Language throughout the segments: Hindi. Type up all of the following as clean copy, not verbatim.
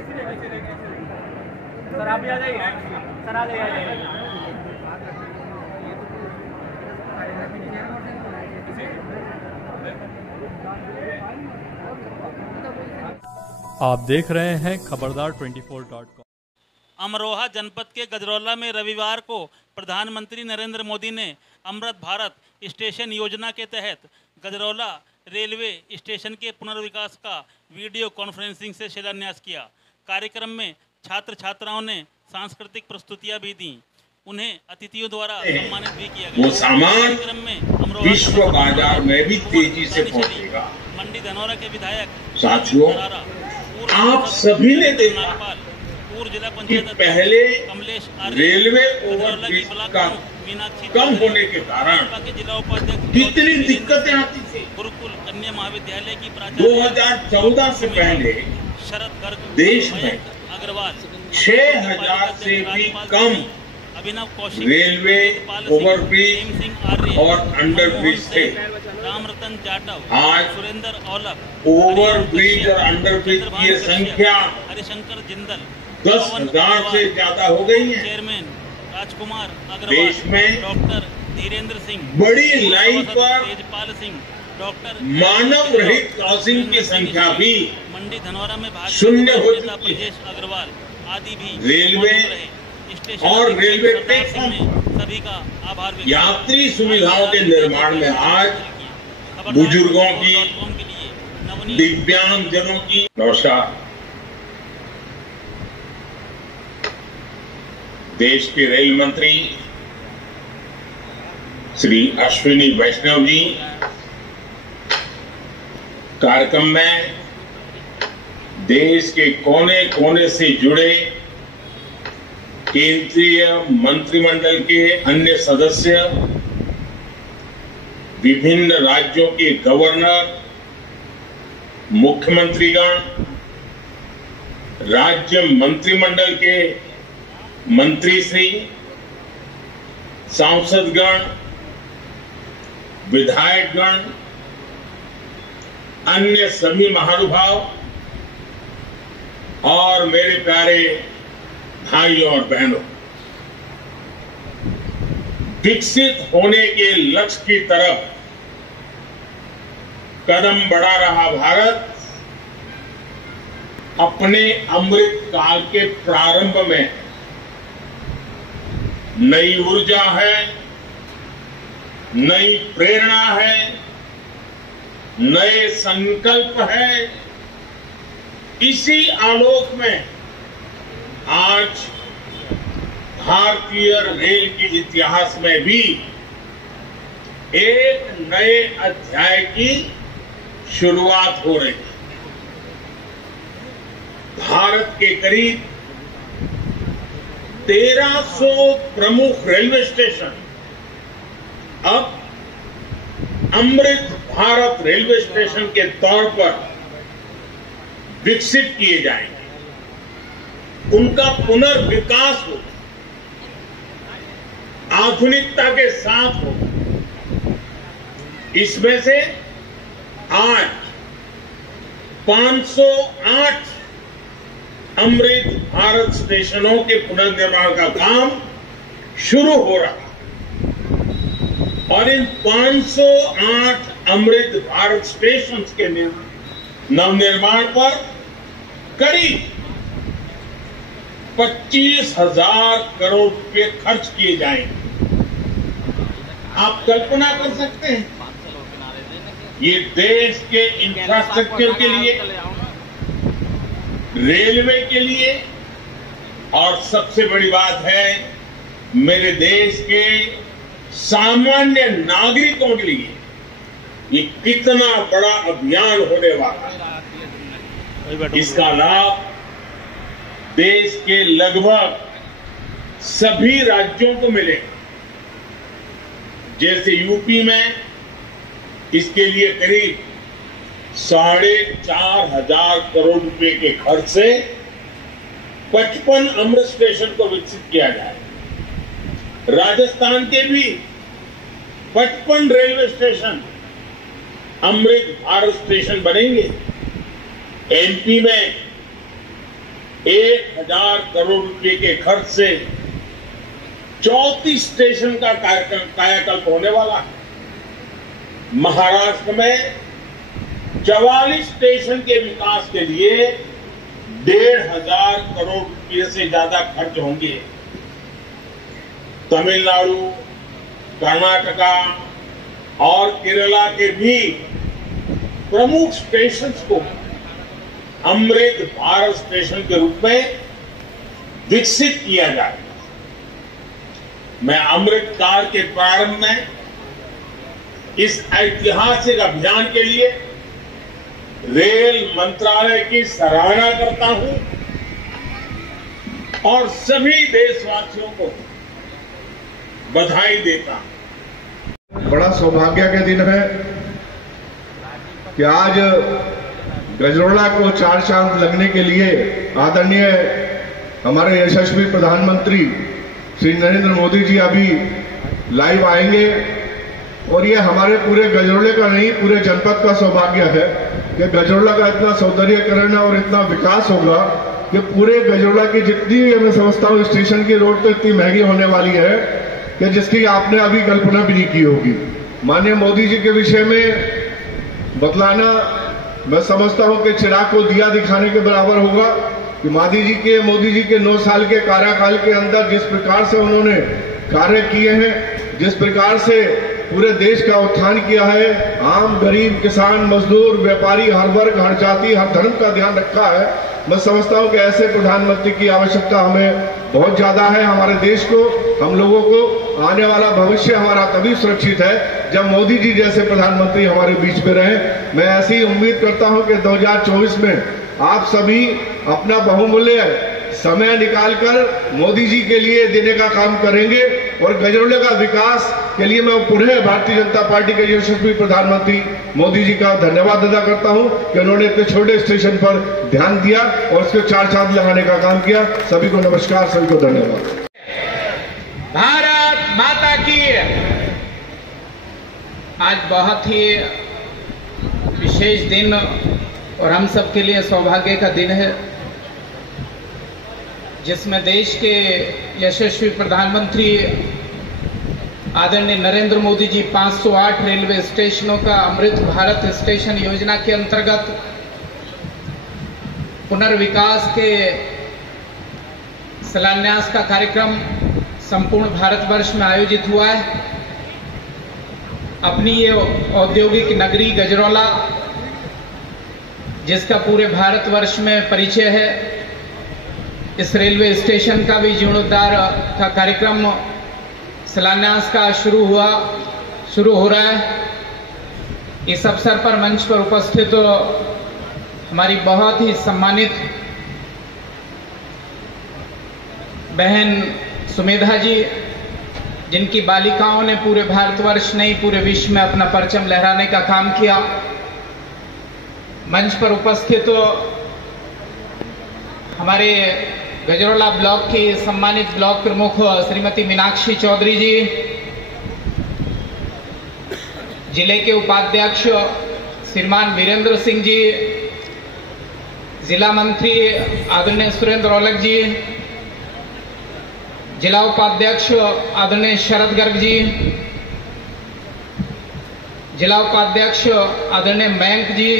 सर आप भी आ जाइए, सर आ जाइए। आप देख रहे हैं खबरदार 24.com। अमरोहा जनपद के गजरौला में रविवार को प्रधानमंत्री नरेंद्र मोदी ने अमृत भारत स्टेशन योजना के तहत गजरौला रेलवे स्टेशन के पुनर्विकास का वीडियो कॉन्फ्रेंसिंग से शिलान्यास किया। कार्यक्रम में छात्र छात्राओं ने सांस्कृतिक प्रस्तुतियां भी दी। उन्हें अतिथियों द्वारा सम्मानित भी किया गया। वो सामान विश्व बाजार में भी तेजी से पहुंचेगा। मंडी धनौरा के विधायक साथियों, आप सभी ने देखा कि पहले रेलवे ओवरब्रिज का कम होने के कारण कितनी दिक्कतें आती थी। गुरुकुल कन्या महाविद्यालय की 2014 से पहले शरद गर्ग, देश में अग्रवाल 6000 से भी कम अभिनव कौशिक, रेलवे ओवरब्रिज और अंडरब्रिज थे। रामरतन जाटव, आज सुरेंद्र औलख, ओवरब्रिज और अंडरब्रिज की संख्या हरिशंकर जिंदल 10,000 से ज्यादा हो गई है। चेयरमैन राजकुमार अग्रवाल, देश में डॉक्टर धीरेन्द्र सिंह, बड़ी लाइन पर तेजपाल सिंह, डॉक्टर मानव रहित क्रॉसिंग की संख्या भी मंडी धनौरा में शून्य हो चुकी है। अग्रवाल आदि भी रेलवे और रेलवे प्लेटफॉर्म सभी का आभार व्यक्त। यात्री सुविधाओं के निर्माण में आज बुजुर्गों की, दिव्यांग जनों की। नमस्कार। देश के रेल मंत्री श्री अश्विनी वैष्णव जी कार्यक्रम में देश के कोने कोने से जुड़े केंद्रीय मंत्रिमंडल के अन्य सदस्य, विभिन्न राज्यों के गवर्नर, मुख्यमंत्रीगण, राज्य मंत्रिमंडल के मंत्रीश्री, सांसदगण, विधायकगण, अन्य सभी महानुभाव और मेरे प्यारे भाइयों और बहनों, विकसित होने के लक्ष्य की तरफ कदम बढ़ा रहा भारत अपने अमृत काल के प्रारंभ में नई ऊर्जा है, नई प्रेरणा है, नए संकल्प है। इसी आलोक में आज भारतीय रेल के इतिहास में भी एक नए अध्याय की शुरुआत हो रही है। भारत के करीब 1300 प्रमुख रेलवे स्टेशन अब अमृत भारत रेलवे स्टेशन के तौर पर विकसित किए जाएंगे। उनका पुनर्विकास हो, आधुनिकता के साथ हो। इसमें से आज 508 अमृत भारत स्टेशनों के पुनर्निर्माण का काम शुरू हो रहा है और इन 508 अमृत भारत स्टेशन के नवनिर्माण पर करीब 25,000 करोड़ रुपए खर्च किए जाएंगे। आप कल्पना कर सकते हैं, ये देश के इंफ्रास्ट्रक्चर के लिए, रेलवे के लिए और सबसे बड़ी बात है मेरे देश के सामान्य नागरिकों के लिए ये कितना बड़ा अभियान होने वाला है। इसका लाभ देश के लगभग सभी राज्यों को मिलेगा। जैसे यूपी में इसके लिए करीब 4,500 करोड़ रुपए के खर्च से 55 अमृत स्टेशन को विकसित किया जाए। राजस्थान के भी 55 railway station Amrit Bharat station बनेंगे। एमपी में 1000 करोड़ रुपए के खर्च से 34 स्टेशन का कायाकल्प होने वाला है। महाराष्ट्र में 44 स्टेशन के विकास के लिए 1500 करोड़ रुपए से ज्यादा खर्च होंगे। तमिलनाडु, कर्नाटका और केरला के भी प्रमुख स्टेशन को अमृत भारत स्टेशन के रूप में विकसित किया जाएगा। मैं अमृत काल के प्रारंभ में इस ऐतिहासिक अभियान के लिए रेल मंत्रालय की सराहना करता हूं और सभी देशवासियों को बधाई देता हूं। बड़ा सौभाग्य का दिन है कि आज गजरोला को 4 चांद लगने के लिए आदरणीय हमारे यशस्वी प्रधानमंत्री श्री नरेंद्र मोदी जी अभी लाइव आएंगे और ये हमारे पूरे गजरोले का नहीं, पूरे जनपद का सौभाग्य है कि गजरोला का इतना सौंदर्यीकरण और इतना विकास होगा कि पूरे गजरोला की जितनी भी मैं समझता हूँ स्टेशन की रोड तो इतनी महंगी होने वाली है कि जिसकी आपने अभी कल्पना भी नहीं की होगी। माननीय मोदी जी के विषय में बतलाना मैं समझता हूं कि चिराग को दिया दिखाने के बराबर होगा कि मोदी जी के 9 साल के कार्यकाल के अंदर जिस प्रकार से उन्होंने कार्य किए हैं, जिस प्रकार से पूरे देश का उत्थान किया है, आम गरीब किसान मजदूर व्यापारी हर वर्ग हर जाति हर धर्म का ध्यान रखा है। मैं समझता हूं कि ऐसे प्रधानमंत्री की आवश्यकता हमें बहुत ज्यादा है। हमारे देश को, हम लोगों को आने वाला भविष्य हमारा तभी सुरक्षित है जब मोदी जी जैसे प्रधानमंत्री हमारे बीच में रहे। मैं ऐसी उम्मीद करता हूं कि 2024 में आप सभी अपना बहुमूल्य समय निकालकर मोदी जी के लिए देने का काम करेंगे और गजरोले का विकास के लिए मैं पुनः भारतीय जनता पार्टी के यशस्वी प्रधानमंत्री मोदी जी का धन्यवाद अदा करता हूं कि उन्होंने इतने छोटे स्टेशन पर ध्यान दिया और उसको 4 चांद लगाने का काम किया। सभी को नमस्कार, सभी को धन्यवाद। भारत माता की। आज बहुत ही विशेष दिन और हम सब के लिए सौभाग्य का दिन है जिसमें देश के यशस्वी प्रधानमंत्री आदरणीय नरेंद्र मोदी जी 508 रेलवे स्टेशनों का अमृत भारत स्टेशन योजना के अंतर्गत पुनर्विकास के शिलान्यास का कार्यक्रम संपूर्ण भारतवर्ष में आयोजित हुआ है। अपनी ये औद्योगिक नगरी गजरौला जिसका पूरे भारतवर्ष में परिचय है, इस रेलवे स्टेशन का भी जीर्णोद्धार का कार्यक्रम शिलान्यास का शुरू हो रहा है। इस अवसर पर मंच पर उपस्थित हमारी बहुत ही सम्मानित बहन सुमेधा जी, जिनकी बालिकाओं ने पूरे भारतवर्ष नहीं पूरे विश्व में अपना परचम लहराने का काम किया। मंच पर उपस्थित हमारे गजरौला ब्लॉक की सम्मानित ब्लॉक प्रमुख श्रीमती मीनाक्षी चौधरी जी, जिले के उपाध्यक्ष श्रीमान वीरेंद्र सिंह जी, जिला मंत्री आदरणीय सुरेंद्र औलख जी, जिला उपाध्यक्ष आदरणीय शरद गर्ग जी, जिला उपाध्यक्ष आदरणीय मयंक जी,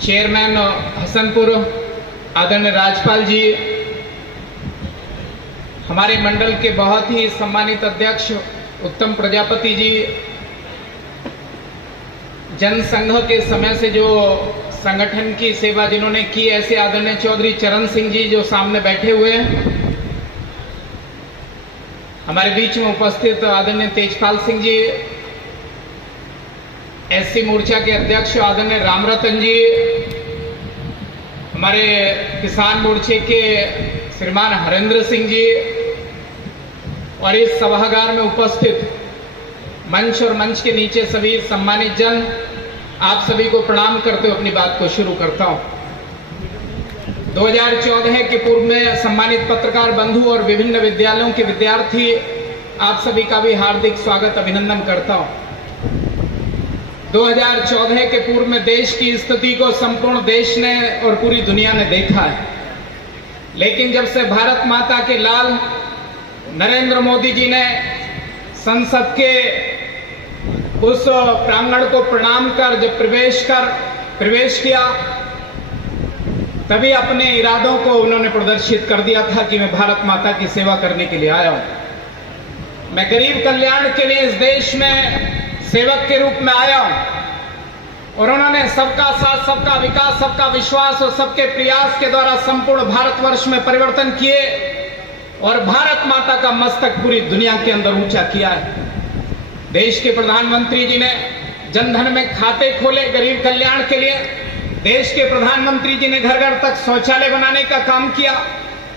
चेयरमैन हसनपुर आदरणीय राजपाल जी, हमारे मंडल के बहुत ही सम्मानित अध्यक्ष उत्तम प्रजापति जी, जनसंघ के समय से जो संगठन की सेवा जिन्होंने की ऐसे आदरणीय चौधरी चरण सिंह जी जो सामने बैठे हुए हैं, हमारे बीच में उपस्थित आदरणीय तेजपाल सिंह जी, एससी मोर्चा के अध्यक्ष आदरणीय रामरतन जी, हमारे किसान मोर्चे के श्रीमान हरेंद्र सिंह जी और इस सभागार में उपस्थित मंच और मंच के नीचे सभी सम्मानित जन, आप सभी को प्रणाम करते हुए अपनी बात को शुरू करता हूं। 2014 के पूर्व में सम्मानित पत्रकार बंधु और विभिन्न विद्यालयों के विद्यार्थी, आप सभी का भी हार्दिक स्वागत अभिनंदन करता हूं। 2014 के पूर्व में देश की स्थिति को संपूर्ण देश ने और पूरी दुनिया ने देखा है, लेकिन जब से भारत माता के लाल नरेंद्र मोदी जी ने संसद के उस प्रांगण को प्रणाम कर जब प्रवेश किया, तभी अपने इरादों को उन्होंने प्रदर्शित कर दिया था कि मैं भारत माता की सेवा करने के लिए आया हूं। मैं गरीब कल्याण के लिए इस देश में सेवक के रूप में आया हूं। और उन्होंने सबका साथ, सबका विकास, सबका विश्वास और सबके प्रयास के द्वारा संपूर्ण भारतवर्ष में परिवर्तन किए और भारत माता का मस्तक पूरी दुनिया के अंदर ऊंचा किया है। देश के प्रधानमंत्री जी ने जनधन में खाते खोले गरीब कल्याण के लिए। देश के प्रधानमंत्री जी ने घर घर तक शौचालय बनाने का काम किया।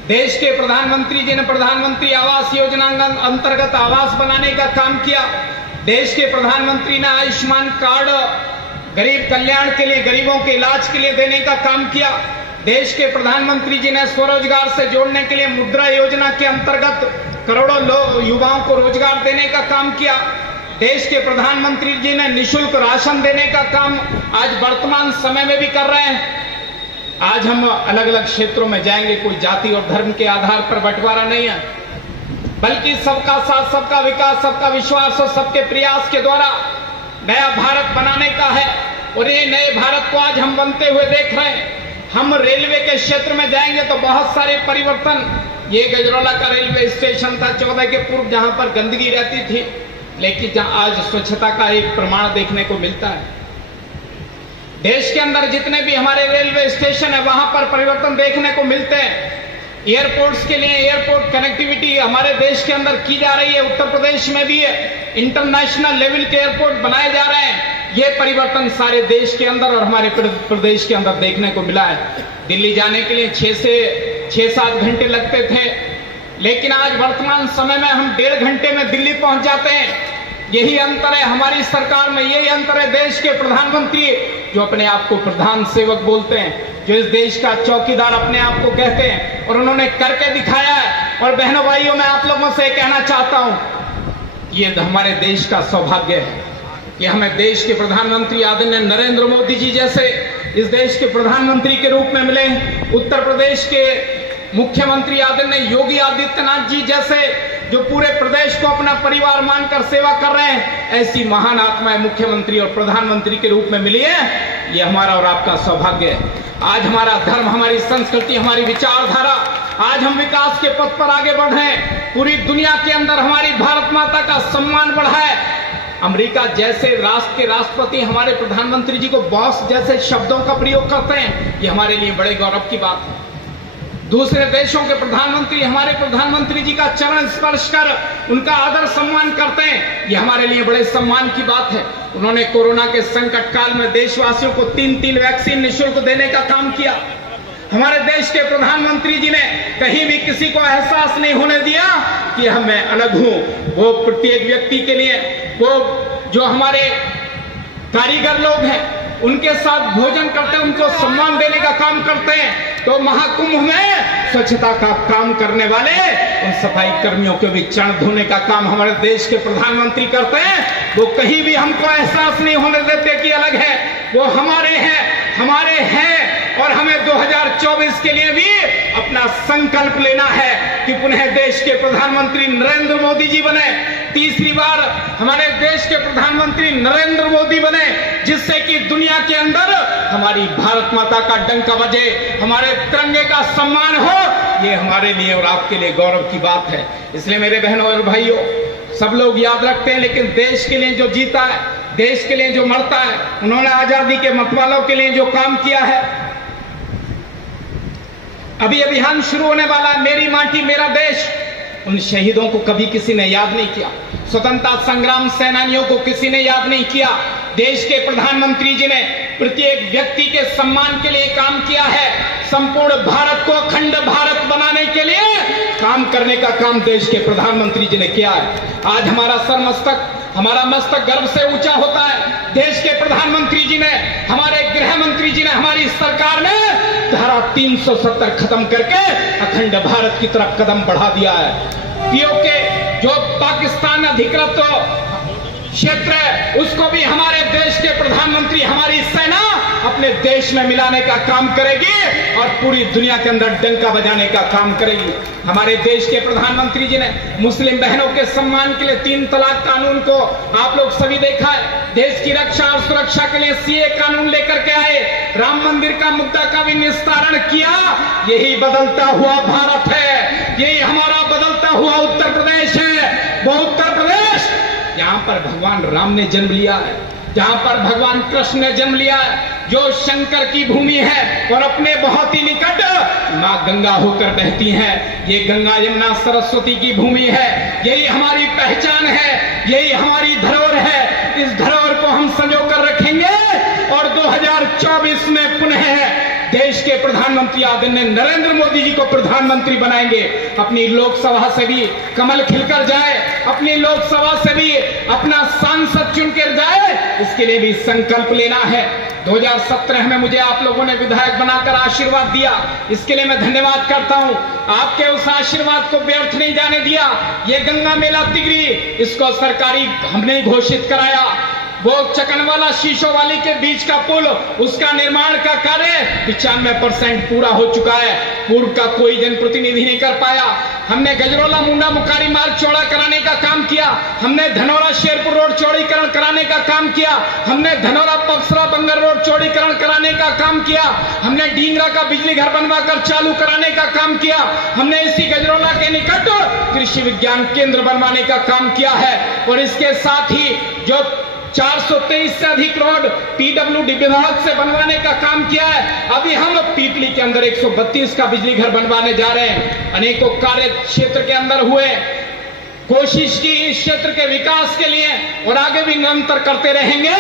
देश के प्रधानमंत्री जी ने प्रधानमंत्री आवास योजना अंतर्गत आवास बनाने का काम किया। देश के प्रधानमंत्री ने आयुष्मान कार्ड गरीब कल्याण के लिए, गरीबों के इलाज के लिए देने का काम किया। देश के प्रधानमंत्री जी ने स्वरोजगार से जोड़ने के लिए मुद्रा योजना के अंतर्गत करोड़ों युवाओं को रोजगार देने का काम किया। देश के प्रधानमंत्री जी ने निःशुल्क राशन देने का काम आज वर्तमान समय में भी कर रहे हैं। आज हम अलग अलग क्षेत्रों में जाएंगे, कोई जाति और धर्म के आधार पर बंटवारा नहीं है, बल्कि सबका साथ, सबका विकास, सबका विश्वास और सबके प्रयास के द्वारा नया भारत बनाने का है। और ये नए भारत को आज हम बनते हुए देख रहे हैं। हम रेलवे के क्षेत्र में जाएंगे तो बहुत सारे परिवर्तन। ये गजरौला का रेलवे स्टेशन था 14 के पूर्व, जहां पर गंदगी रहती थी, लेकिन जहां आज स्वच्छता का एक प्रमाण देखने को मिलता है। देश के अंदर जितने भी हमारे रेलवे स्टेशन है, वहां पर परिवर्तन देखने को मिलते हैं। एयरपोर्ट्स के लिए एयरपोर्ट कनेक्टिविटी हमारे देश के अंदर की जा रही है। उत्तर प्रदेश में भी इंटरनेशनल लेवल के एयरपोर्ट बनाए जा रहे हैं। ये परिवर्तन सारे देश के अंदर और हमारे प्रदेश के अंदर देखने को मिला है। दिल्ली जाने के लिए 6 से 6-7 घंटे लगते थे, लेकिन आज वर्तमान समय में हम 1.5 घंटे में दिल्ली पहुंच जाते हैं। यही अंतर है हमारी सरकार में, यही अंतर है देश के प्रधानमंत्री जो अपने आप को प्रधान सेवक बोलते हैं, जो इस देश का चौकीदार अपने आप को कहते हैं, और उन्होंने करके दिखाया है। और बहनों भाइयों, मैं आप लोगों से कहना चाहता हूं, ये हमारे देश का सौभाग्य है कि हमें देश के प्रधानमंत्री आदरणीय नरेंद्र मोदी जी जैसे इस देश के प्रधानमंत्री के रूप में मिले। उत्तर प्रदेश के मुख्यमंत्री आदरणीय योगी आदित्यनाथ जी जैसे जो पूरे प्रदेश को अपना परिवार मानकर सेवा कर रहे हैं, ऐसी महान आत्माएं मुख्यमंत्री और प्रधानमंत्री के रूप में मिली है। ये हमारा और आपका सौभाग्य है। आज हमारा धर्म, हमारी संस्कृति, हमारी विचारधारा, आज हम विकास के पथ पर आगे बढ़ रहे हैं। पूरी दुनिया के अंदर हमारी भारत माता का सम्मान बढ़ा है। अमेरिका जैसे राष्ट्र के राष्ट्रपति हमारे प्रधानमंत्री जी को बॉस जैसे शब्दों का प्रयोग करते हैं, ये हमारे लिए बड़े गौरव की बात है। दूसरे देशों के प्रधानमंत्री हमारे प्रधानमंत्री जी का चरण स्पर्श कर उनका आदर सम्मान करते हैं, ये हमारे लिए बड़े सम्मान की बात है। उन्होंने कोरोना के संकट काल में देशवासियों को 3 वैक्सीन निःशुल्क देने का काम किया। हमारे देश के प्रधानमंत्री जी ने कहीं भी किसी को एहसास नहीं होने दिया कि मैं अलग हूं। वो प्रत्येक व्यक्ति के लिए, वो जो हमारे कारीगर लोग हैं उनके साथ भोजन करते हैं, उनको सम्मान देने का काम करते हैं। तो महाकुंभ में स्वच्छता का काम करने वाले उन सफाई कर्मियों के भी चरण धोने का काम हमारे देश के प्रधानमंत्री करते हैं। वो कहीं भी हमको एहसास नहीं होने देते कि अलग है, वो हमारे हैं। और हमें 2024 के लिए भी अपना संकल्प लेना है कि पुनः देश के प्रधानमंत्री नरेंद्र मोदी जी बने। तीसरी बार हमारे देश के प्रधानमंत्री नरेंद्र मोदी बने, जिससे कि दुनिया के अंदर हमारी भारत माता का डंका बजे, हमारे तिरंगे का सम्मान हो। ये हमारे लिए और आपके लिए गौरव की बात है। इसलिए मेरे बहनों और भाइयों, सब लोग याद रखते हैं, लेकिन देश के लिए जो जीता है, देश के लिए जो मरता है, उन्होंने आजादी के मतवालों के लिए जो काम किया है। अभी अभियान शुरू होने वाला है, मेरी माटी मेरा देश। उन शहीदों को कभी किसी ने याद नहीं किया। स्वतंत्रता संग्राम सेनानियों को किसी ने याद नहीं किया। देश के प्रधानमंत्री जी ने प्रत्येक व्यक्ति के सम्मान के लिए काम किया है। संपूर्ण भारत को अखंड भारत बनाने के लिए काम करने का काम देश के प्रधानमंत्री जी ने किया है। आज हमारा मस्तक गर्व से ऊंचा होता है। देश के प्रधानमंत्री जी ने, हमारे गृह मंत्री जी ने, हमारी सरकार ने धारा 370 खत्म करके अखंड भारत की तरफ कदम बढ़ा दिया है। पीओके जो पाकिस्तान अधिकृत क्षेत्र है उसको भी हमारे देश के प्रधानमंत्री, हमारी सेना अपने देश में मिलाने का काम करेगी और पूरी दुनिया के अंदर डंका बजाने का काम करेगी। हमारे देश के प्रधानमंत्री जी ने मुस्लिम बहनों के सम्मान के लिए 3 तलाक कानून को आप लोग सभी देखा है। देश की रक्षा और सुरक्षा के लिए सीए कानून लेकर के आए, राम मंदिर का मुद्दा का भी निस्तारण किया। यही बदलता हुआ भारत है, यही हमारा बदलता हुआ उत्तर प्रदेश है। वो उत्तर प्रदेश जहां पर भगवान राम ने जन्म लिया है, जहां पर भगवान कृष्ण ने जन्म लिया है, जो शंकर की भूमि है और अपने बहुत ही निकट मां गंगा होकर बहती हैं। ये गंगा यमुना सरस्वती की भूमि है, यही हमारी पहचान है, यही हमारी धरोहर है। इस धरोहर को हम संजो कर रखेंगे और 2024 में पुनः देश के प्रधानमंत्री आदरणीय नरेंद्र मोदी जी को प्रधानमंत्री बनाएंगे। अपनी लोकसभा से भी कमल खिलकर जाए, अपनी लोकसभा से भी अपना सांसद चुनकर जाए, इसके लिए भी संकल्प लेना है। 2017 में मुझे आप लोगों ने विधायक बनाकर आशीर्वाद दिया, इसके लिए मैं धन्यवाद करता हूं। आपके उस आशीर्वाद को व्यर्थ नहीं जाने दिया। ये गंगा मेला तिगरी, इसको सरकारी हमने घोषित कराया। वो चकनवाला शीशोवाली के बीच का पुल, उसका निर्माण का कार्य 95% पूरा हो चुका है। पूर्व का कोई जनप्रतिनिधि नहीं कर पाया। हमने गजरौला मुंडा मुकारी मार्ग चौड़ा कराने का काम किया, हमने धनौरा शेरपुर रोड चौड़ीकरण कराने का काम किया, हमने धनौरा पक्सरा बंगर रोड चौड़ीकरण कराने का काम किया, हमने डींगरा का बिजली घर बनवाकर चालू कराने का काम किया, हमने इसी गजरौला के निकट कृषि विज्ञान केंद्र बनवाने का काम किया है। और इसके साथ ही जो 423 से अधिक रोड पीडब्ल्यूडी विभाग से बनवाने का काम किया है। अभी हम पीपली के अंदर 132 का बिजली घर बनवाने जा रहे हैं। अनेकों कार्य क्षेत्र के अंदर हुए, कोशिश की इस क्षेत्र के विकास के लिए और आगे भी निरंतर करते रहेंगे।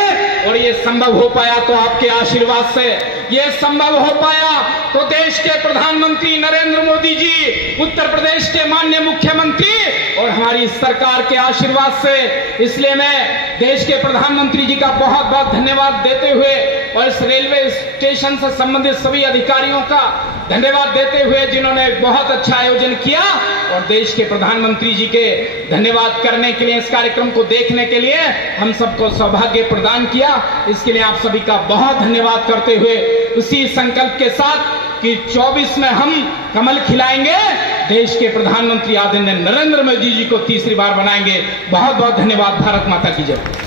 और ये संभव हो पाया तो आपके आशीर्वाद से, ये संभव हो पाया तो देश के प्रधानमंत्री नरेंद्र मोदी जी, उत्तर प्रदेश के माननीय मुख्यमंत्री और हमारी सरकार के आशीर्वाद से। इसलिए मैं देश के प्रधानमंत्री जी का बहुत बहुत धन्यवाद देते हुए और इस रेलवे स्टेशन से संबंधित सभी अधिकारियों का धन्यवाद देते हुए जिन्होंने बहुत अच्छा आयोजन किया, और देश के प्रधानमंत्री जी के धन्यवाद करने के लिए, इस कार्यक्रम को देखने के लिए हम सबको सौभाग्य प्रदान किया। इसके लिए आप सभी का बहुत धन्यवाद करते हुए उसी संकल्प के साथ कि 24 में हम कमल खिलाएंगे, देश के प्रधानमंत्री आदरणीय नरेंद्र मोदी जी को तीसरी बार बनाएंगे। बहुत बहुत धन्यवाद। भारत माता की जय।